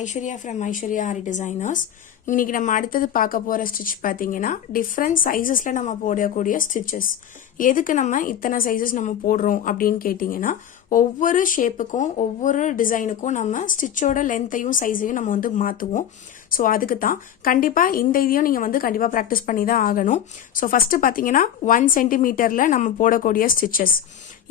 Aishwarya from Aishwarya aari designers. இன்னைக்கு நம்ம அடுத்தது பார்க்க போற ஸ்டிச் பார்த்தீங்கன்னா டிஃப்ரெண்ட் சைஸஸ்ல நம்ம போடக்கூடிய ஸ்டிச்சஸ். எதுக்கு நம்ம இத்தனை சைஸஸ் நம்ம போடுறோம் அப்படின்னு கேட்டிங்கன்னா, ஒவ்வொரு ஷேப்புக்கும் ஒவ்வொரு டிசைனுக்கும் நம்ம ஸ்டிச்சோட லென்த்தையும் சைஸையும் நம்ம வந்து மாற்றுவோம். ஸோ அதுக்கு தான் கண்டிப்பாக இந்த இதையும் நீங்கள் வந்து கண்டிப்பாக ப்ராக்டிஸ் பண்ணி தான் ஆகணும். ஸோ ஃபர்ஸ்ட் பார்த்தீங்கன்னா 1 சென்டிமீட்டரில் நம்ம போடக்கூடிய ஸ்டிச்சஸ்.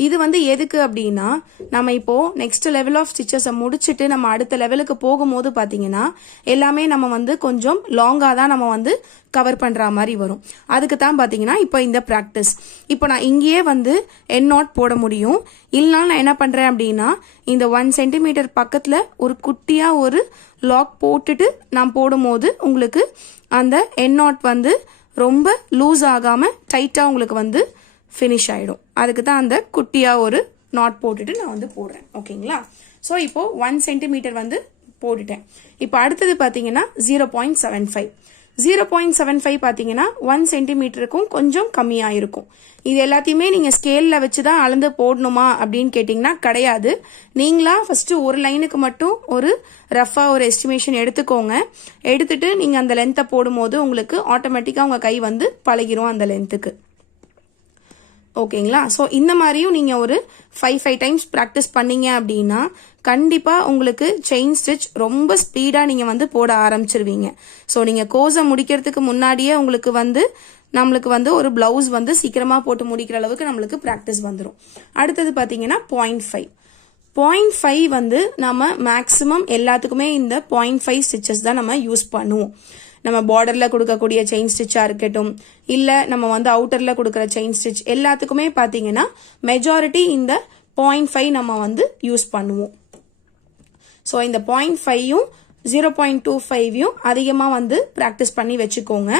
இது வந்து எதுக்கு அப்படின்னா, நம்ம இப்போ நெக்ஸ்ட் லெவல் ஆஃப் ஸ்டிச்சஸை முடிச்சுட்டு நம்ம அடுத்த லெவலுக்கு போகும்போது பார்த்தீங்கன்னா எல்லாமே நம்ம வந்து கொஞ்சம் லாங்காக தான் நம்ம வந்து கவர் பண்ற மாதிரி வரும். அதுக்கு தான் பாத்தீங்கன்னா இப்போ இந்த பிராக்டிஸ். இப்போ நான் இங்கேயே வந்து என் நாட் போட முடியும். இல்லைனாலும் நான் என்ன பண்றேன் அப்படின்னா, இந்த 1 சென்டிமீட்டர் பக்கத்துல ஒரு குட்டியா ஒரு லாக் போட்டுட்டு நான் போடும்போது உங்களுக்கு அந்த என் நாட் வந்து ரொம்ப லூஸ் ஆகாம டைட்டா உங்களுக்கு வந்து ஃபினிஷ் ஆயிடும். அதுக்கு தான் அந்த குட்டியா ஒரு நாட் போட்டுட்டு நான் வந்து போடுறேன். ஓகேங்களா? ஸோ இப்போ 1 சென்டிமீட்டர் வந்து போட்டுட்டேன். இப்போ அடுத்தது பாத்தீங்கன்னா 0.75. 0.75 பாத்தீங்கன்னா 1 சென்டிமீட்டருக்கும் கொஞ்சம் கம்மியா இருக்கும். இது எல்லாத்தையுமே நீங்க ஸ்கேல்ல வச்சுதான் அளந்து போடணுமா அப்படின்னு கேட்டீங்கன்னா கிடையாது. நீங்களா ஃபர்ஸ்ட் ஒரு லைனுக்கு மட்டும் ஒரு ரஃபா ஒரு எஸ்டிமேஷன் எடுத்துக்கோங்க. எடுத்துட்டு நீங்க அந்த லென்த்தை போடும்போது உங்களுக்கு ஆட்டோமேட்டிக்கா உங்க கை வந்து பழகிரும் அந்த லென்த்துக்கு. ஓகேங்களா? ஸோ இந்த மாதிரியும் நீங்க ஒரு 5 டைம்ஸ் ப்ராக்டிஸ் பண்ணீங்க அப்படின்னா கண்டிப்பா உங்களுக்கு செயின் ஸ்டிச் ரொம்ப ஸ்பீடா நீங்க வந்து போட ஆரம்பிச்சிருவீங்க. ஸோ நீங்க கோர்ஸை முடிக்கிறதுக்கு முன்னாடியே உங்களுக்கு வந்து நம்மளுக்கு வந்து ஒரு பிளவுஸ் வந்து சீக்கிரமா போட்டு முடிக்கிற அளவுக்கு நம்மளுக்கு ப்ராக்டிஸ் வந்துடும். அடுத்தது பாத்தீங்கன்னா 0.5. 0.5 வந்து நம்ம மேக்சிமம் எல்லாத்துக்குமே இந்த 0.5 ஸ்டிச்சஸ் தான் நம்ம யூஸ் பண்ணுவோம். நம்ம பார்டர்ல கொடுக்கக்கூடிய செயின் ஸ்டிச்சா இருக்கட்டும், இல்ல நம்ம வந்து அவுட்டர்ல கொடுக்கற செயின் ஸ்டிச் எல்லாத்துக்குமே பாத்தீங்கன்னா மெஜாரிட்டி இந்த 0.5 நம்ம வந்து யூஸ் பண்ணுவோம். ஸோ இந்த 0.5யும் 0.25யும் அதிகமா வந்து பிராக்டிஸ் பண்ணி வச்சுக்கோங்க.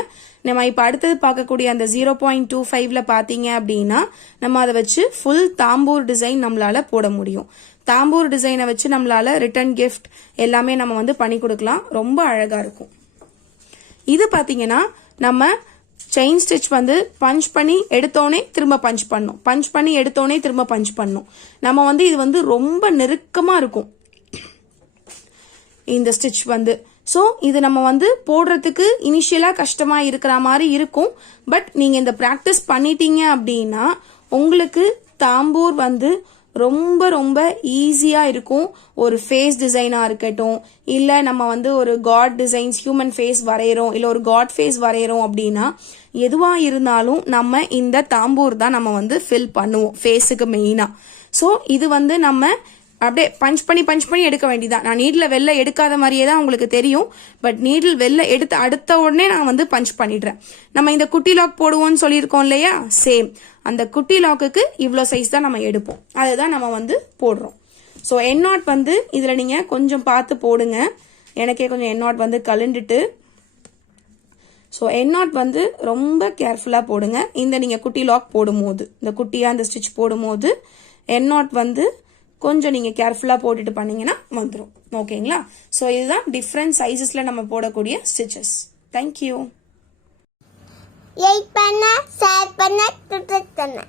நம்ம இப்ப அடுத்தது பார்க்கக்கூடிய அந்த 0.25ல பாத்தீங்க அப்படின்னா நம்ம அதை வச்சு ஃபுல் தாம்பூர் டிசைன் நம்மளால போட முடியும். தாம்பூர் டிசைனை வச்சு நம்மளால ரிட்டர்ன் கிஃப்ட் எல்லாமே நம்ம வந்து பண்ணி கொடுக்கலாம். ரொம்ப அழகா இருக்கும். இது பாத்தீங்கன்னா நம்ம செயின் ஸ்டிச் வந்து பஞ்ச் பண்ணி எடுத்தோடனே திரும்ப பஞ்ச் பண்ணும், பஞ்ச் பண்ணி எடுத்தோடனே திரும்ப பஞ்ச் பண்ணும். நம்ம வந்து இது வந்து ரொம்ப நெருக்கமா இருக்கும் இந்த ஸ்டிச் வந்து. ஸோ இது நம்ம வந்து போடுறதுக்கு இனிஷியலா கஷ்டமா இருக்கிற மாதிரி இருக்கும். பட் நீங்க இந்த பிராக்டிஸ் பண்ணிட்டீங்க அப்படின்னா உங்களுக்கு தாம்பூர் வந்து ரொம்ப ரொம்ப ஈஸியா இருக்கும். ஒரு ஃபேஸ் டிசைனா இருக்கட்டும், இல்ல நம்ம வந்து ஒரு காட் டிசைன்ஸ் ஹியூமன் ஃபேஸ் வரைகிறோம், இல்ல ஒரு காட் ஃபேஸ் வரைகிறோம் அப்படின்னா எதுவா இருந்தாலும் நம்ம இந்த தாம்பூர் தான் நம்ம வந்து ஃபில் பண்ணுவோம் ஃபேஸுக்கு மெயினா. ஸோ இது வந்து நம்ம அப்படியே பஞ்ச் பண்ணி எடுக்க வேண்டியதான். நான் நீடில் வெளில எடுக்காத மாதிரியே தான் உங்களுக்கு தெரியும். பட் நீடில் வெளில எடுத்து அடுத்த உடனே நான் வந்து பஞ்ச் பண்ணிடுறேன். நம்ம இந்த குட்டி லாக் போடுவோம்னு சொல்லியிருக்கோம் இல்லையா, சேம் அந்த குட்டி லாக்குக்கு இவ்வளோ சைஸ் தான் நம்ம எடுப்போம். அதுதான் நம்ம வந்து போடுறோம். ஸோ என் நாட் வந்து இதில் நீங்கள் கொஞ்சம் பார்த்து போடுங்க. எனக்கே கொஞ்சம் என் நாட் வந்து கலண்டுட்டு. ஸோ என் நாட் வந்து ரொம்ப கேர்ஃபுல்லாக போடுங்க. இந்த நீங்கள் குட்டி லாக் போடும்போது, இந்த குட்டியாக இந்த ஸ்டிச் போடும்போது என் நாட் வந்து கொஞ்சம் நீங்க கேர்ஃபுல்லா போட்டுட்டு பண்ணீங்கன்னா வந்துடும். ஓகேங்களா? ஸோ இதுதான் டிஃப்ரெண்ட் சைஸஸ்ல நம்ம போடக்கூடிய ஸ்டிச்சஸ். தேங்க்யூ. லைக் பண்ண, ஷேர் பண்ண, சப்ஸ்கிரைப் பண்ண.